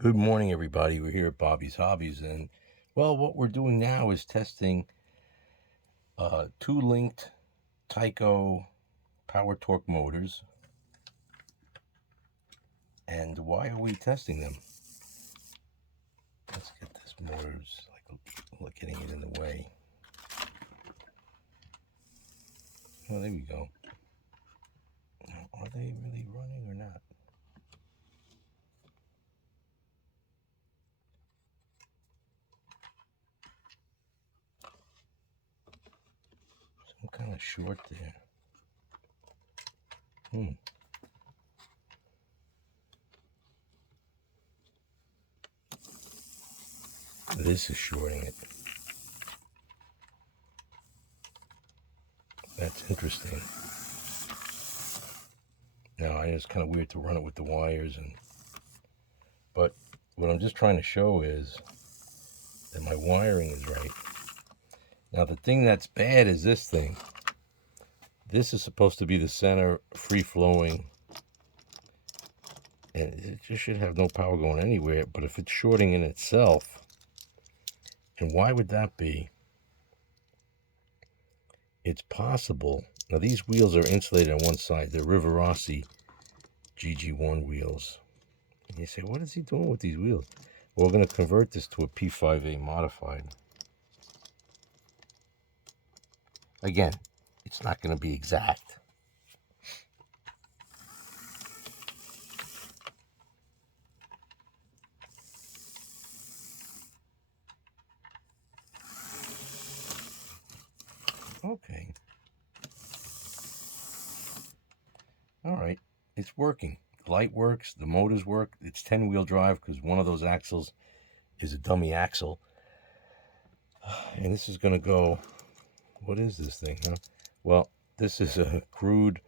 Good morning, everybody. We're here at Bobby's Hobbies, and well, what we're doing now is testing two linked Tyco power torque motors. And why are we testing them? Let's get this motor's like getting it in the way. Oh, there we go. Now, are they really running or not? Some kind of short there. This is shorting it. That's interesting. Now, I know it's kind of weird to run it with the wires, but what I'm just trying to show is that my wiring is right. Now, the thing that's bad is this thing. This is supposed to be the center free-flowing, and it just should have no power going anywhere. But if it's shorting in itself, and why would that be? It's possible. Now, these wheels are insulated on one side. They're Rivarossi GG-1 wheels. And you say, what is he doing with these wheels? Well, we're going to convert this to a P5a modified. Again, it's not going to be exact. Okay. All right. It's working. The light works. The motors work. It's 10-wheel drive because one of those axles is a dummy axle. And this is going to go... What is this thing, huh? Well, this is a crude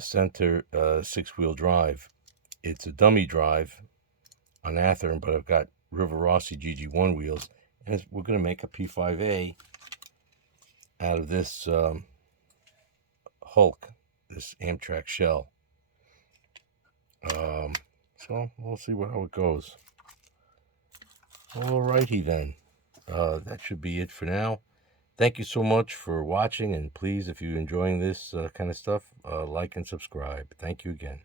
center 6-wheel drive. It's a dummy drive on Athearn, but I've got Rivarossi GG-1 wheels. And we're going to make a P5a out of this Hulk, this Amtrak shell. So we'll see how it goes. Alrighty then. That should be it for now. Thank you so much for watching, and please, if you're enjoying this kind of stuff, like and subscribe. Thank you again.